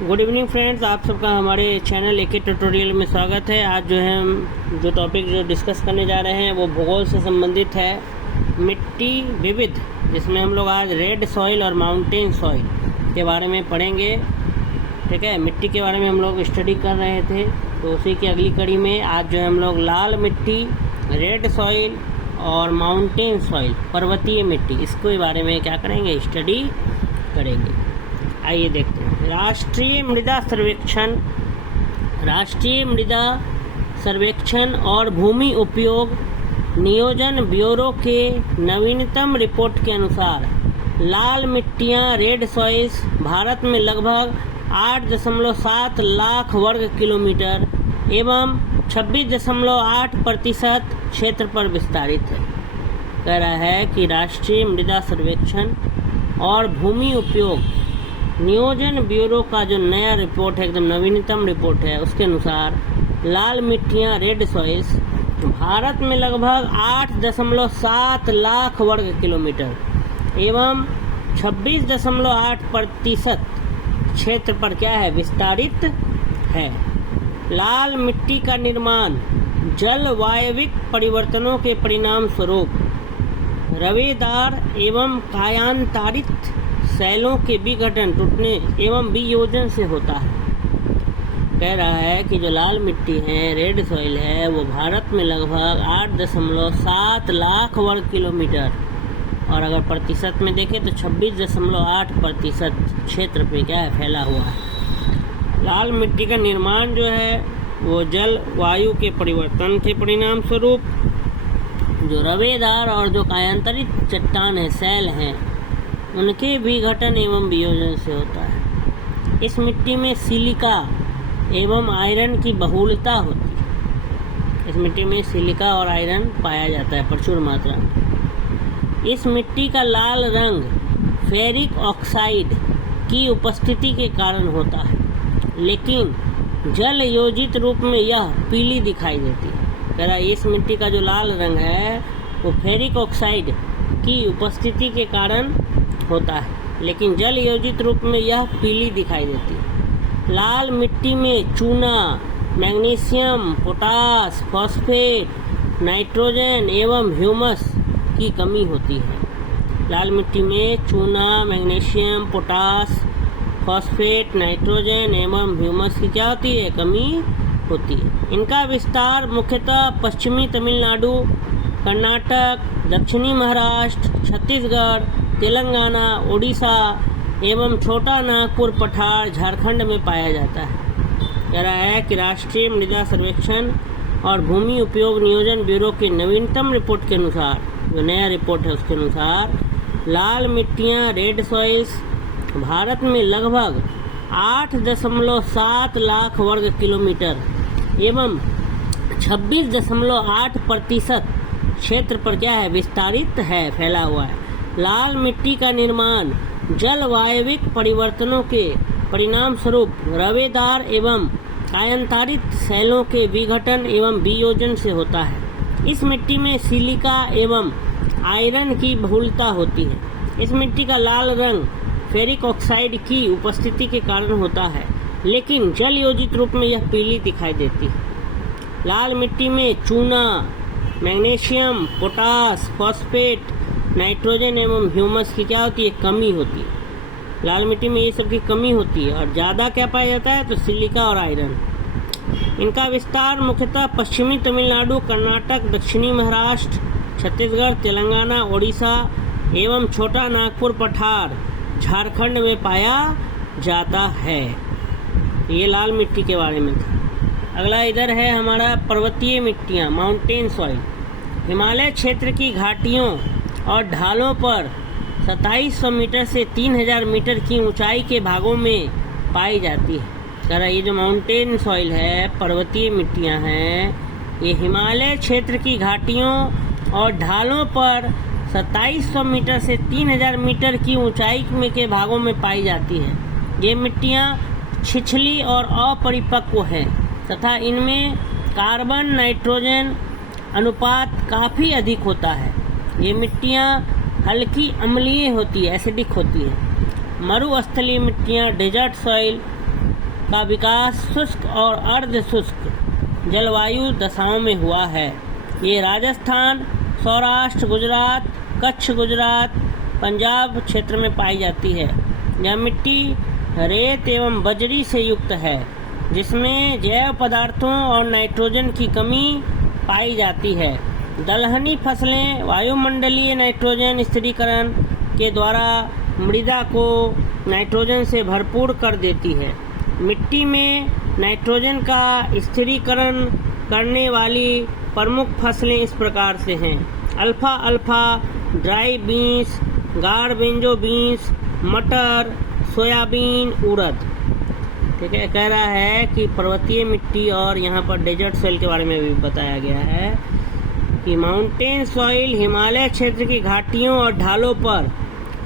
Good evening friends, आप सबका हमारे चैनल एके ट्यूटोरियल में स्वागत है। आज जो है हम जो टॉपिक डिस्कस करने जा रहे हैं वो भूगोल से संबंधित है, मिट्टी विविध, जिसमें हम लोग आज रेड सॉइल और माउंटेन सॉइल के बारे में पढ़ेंगे। ठीक है, मिट्टी के बारे में हम लोग स्टडी कर रहे थे, तो उसी की अगली कड़ी में आज जो है हम लोग लाल मिट्टी, रेड सॉइल और माउंटेन सॉइल, पर्वतीय मिट्टी, इसके बारे में क्या करेंगे, स्टडी करेंगे। आइए देखते हैं। राष्ट्रीय मृदा सर्वेक्षण और भूमि उपयोग नियोजन ब्यूरो के नवीनतम रिपोर्ट के अनुसार लाल मिट्टियाँ रेड सॉइल्स भारत में लगभग 8.7 लाख वर्ग किलोमीटर एवं 26.8% क्षेत्र पर विस्तारित है। कह रहा है कि राष्ट्रीय मृदा सर्वेक्षण और भूमि उपयोग नियोजन ब्यूरो का जो नया रिपोर्ट है, एकदम नवीनतम रिपोर्ट है, उसके अनुसार लाल मिट्टियाँ रेड सॉइल्स भारत में लगभग 8.7 लाख वर्ग किलोमीटर एवं 26.8% क्षेत्र पर क्या है, विस्तारित है। लाल मिट्टी का निर्माण जलवायविक परिवर्तनों के परिणाम स्वरूप रवेदार एवं कायांतरित सेलों के विघटन, टूटने एवं वियोजन से होता है। कह रहा है कि जो लाल मिट्टी है, रेड सॉइल है, वो भारत में लगभग 8.7 लाख वर्ग किलोमीटर और अगर प्रतिशत में देखें तो 26.8% क्षेत्र पे क्या है, फैला हुआ है। लाल मिट्टी का निर्माण जो है वो जल वायु के परिवर्तन के परिणाम स्वरूप जो रवेदार और जो कायांतरित चट्टान है, सेल हैं, उनके विघटन एवं वियोजन से होता है। इस मिट्टी में सिलिका एवं आयरन की बहुलता होती है। इस मिट्टी में सिलिका और आयरन पाया जाता है प्रचुर मात्रा में। इस मिट्टी का लाल रंग फेरिक ऑक्साइड की उपस्थिति के कारण होता है, लेकिन जल योजित रूप में यह पीली दिखाई देती है। कह रहा है इस मिट्टी का जो लाल रंग है वो फेरिक ऑक्साइड की उपस्थिति के कारण होता है, लेकिन जल योजित रूप में यह पीली दिखाई देती है। लाल मिट्टी में चूना, मैग्नीशियम, पोटास, फॉस्फेट, नाइट्रोजन एवं ह्यूमस की कमी होती है। लाल मिट्टी में चूना, मैग्नीशियम, पोटास, फॉस्फेट, नाइट्रोजन एवं ह्यूमस की क्या होती है, कमी होती है। इनका विस्तार मुख्यतः पश्चिमी तमिलनाडु, कर्नाटक, दक्षिणी महाराष्ट्र, छत्तीसगढ़, तेलंगाना, उड़ीसा एवं छोटा नागपुर पठार, झारखंड में पाया जाता है। कह रहा है कि राष्ट्रीय मृदा सर्वेक्षण और भूमि उपयोग नियोजन ब्यूरो के नवीनतम रिपोर्ट के अनुसार, जो नया रिपोर्ट है उसके अनुसार, लाल मिट्टियाँ रेड सॉइल्स भारत में लगभग 8.7 लाख वर्ग किलोमीटर एवं 26.8% क्षेत्र पर क्या है, विस्तारित है, फैला हुआ है। लाल मिट्टी का निर्माण जलवायविक परिवर्तनों के परिणाम स्वरूप रवेदार एवं कायांतरित सेलों के विघटन एवं वियोजन से होता है। इस मिट्टी में सिलिका एवं आयरन की बहुलता होती है। इस मिट्टी का लाल रंग फेरिक ऑक्साइड की उपस्थिति के कारण होता है, लेकिन जल योजित रूप में यह पीली दिखाई देती है। लाल मिट्टी में चूना, मैग्नीशियम, पोटास, फॉस्फेट, नाइट्रोजन एवं ह्यूमस की क्या होती है, कमी होती है। लाल मिट्टी में ये सब की कमी होती है और ज़्यादा क्या पाया जाता है, तो सिलिका और आयरन। इनका विस्तार मुख्यतः पश्चिमी तमिलनाडु, कर्नाटक, दक्षिणी महाराष्ट्र, छत्तीसगढ़, तेलंगाना, उड़ीसा एवं छोटा नागपुर पठार, झारखंड में पाया जाता है। ये लाल मिट्टी के बारे में था। अगला इधर है हमारा पर्वतीय मिट्टियाँ, माउंटेन सॉइल। हिमालय क्षेत्र की घाटियों और ढालों पर 2700 मीटर से 3000 मीटर की ऊंचाई के भागों में पाई जाती है। कह रहा ये जो माउंटेन सॉइल है, पर्वतीय मिट्टियाँ हैं, ये हिमालय क्षेत्र की घाटियों और ढालों पर 2700 मीटर से 3000 मीटर की ऊंचाई में के भागों में पाई जाती है। ये मिट्टियाँ छिछली और अपरिपक्व हैं तथा इनमें कार्बन नाइट्रोजन अनुपात काफ़ी अधिक होता है। ये मिट्टियाँ हल्की अम्लीय होती है, एसिडिक होती है। मरुस्थलीय मिट्टियाँ डेजर्ट सॉइल का विकास शुष्क और अर्ध शुष्क जलवायु दशाओं में हुआ है। ये राजस्थान, सौराष्ट्र, गुजरात, कच्छ, गुजरात, पंजाब क्षेत्र में पाई जाती है। यह मिट्टी रेत एवं बजरी से युक्त है, जिसमें जैव पदार्थों और नाइट्रोजन की कमी पाई जाती है। दलहनी फसलें वायुमंडलीय नाइट्रोजन स्थिरीकरण के द्वारा मृदा को नाइट्रोजन से भरपूर कर देती है। मिट्टी में नाइट्रोजन का स्थिरीकरण करने वाली प्रमुख फसलें इस प्रकार से हैं: अल्फा अल्फा, ड्राई बीन्स, गार्बेंजो बीन्स, मटर, सोयाबीन, उड़द। ठीक है, कह रहा है कि पर्वतीय मिट्टी और यहाँ पर डेजर्ट सॉइल के बारे में भी बताया गया है कि माउंटेन सॉइल हिमालय क्षेत्र की घाटियों और ढालों पर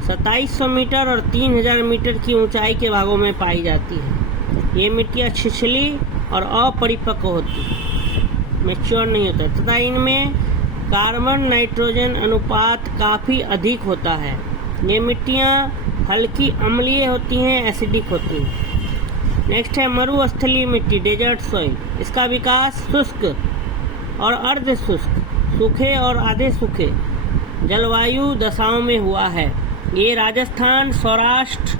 2700 मीटर और 3000 मीटर की ऊंचाई के भागों में पाई जाती है। ये मिट्टियाँ छिछली और अपरिपक्व होती है, मैच्योर नहीं होता, तथा इनमें कार्बन नाइट्रोजन अनुपात काफ़ी अधिक होता है। ये मिट्टियाँ हल्की अम्लीय होती हैं, एसिडिक होती हैं। नेक्स्ट है मरुस्थलीय मिट्टी, डेजर्ट सॉइल। इसका विकास शुष्क और अर्ध शुष्क, सूखे और आधे सूखे जलवायु दशाओं में हुआ है। ये राजस्थान, सौराष्ट्र,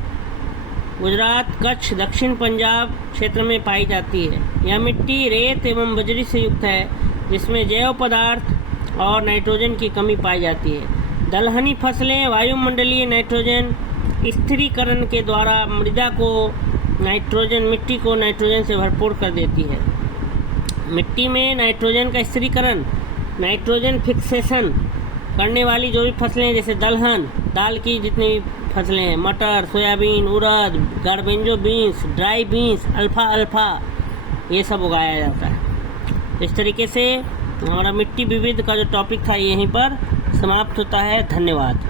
गुजरात, कच्छ, दक्षिण पंजाब क्षेत्र में पाई जाती है। यह मिट्टी रेत एवं बजरी से युक्त है, जिसमें जैव पदार्थ और नाइट्रोजन की कमी पाई जाती है। दलहनी फसलें वायुमंडलीय नाइट्रोजन स्थिरीकरण के द्वारा मिट्टी को नाइट्रोजन से भरपूर कर देती है। मिट्टी में नाइट्रोजन का स्थिरीकरण, नाइट्रोजन फिक्सेशन करने वाली जो भी फसलें, जैसे दलहन, दाल की जितनी फसलें हैं, मटर, सोयाबीन, उड़द, गार्बेंजो बीन्स, ड्राई बीन्स, अल्फा अल्फा, ये सब उगाया जाता है। इस तरीके से हमारा मिट्टी विविध का जो टॉपिक था यहीं पर समाप्त होता है। धन्यवाद।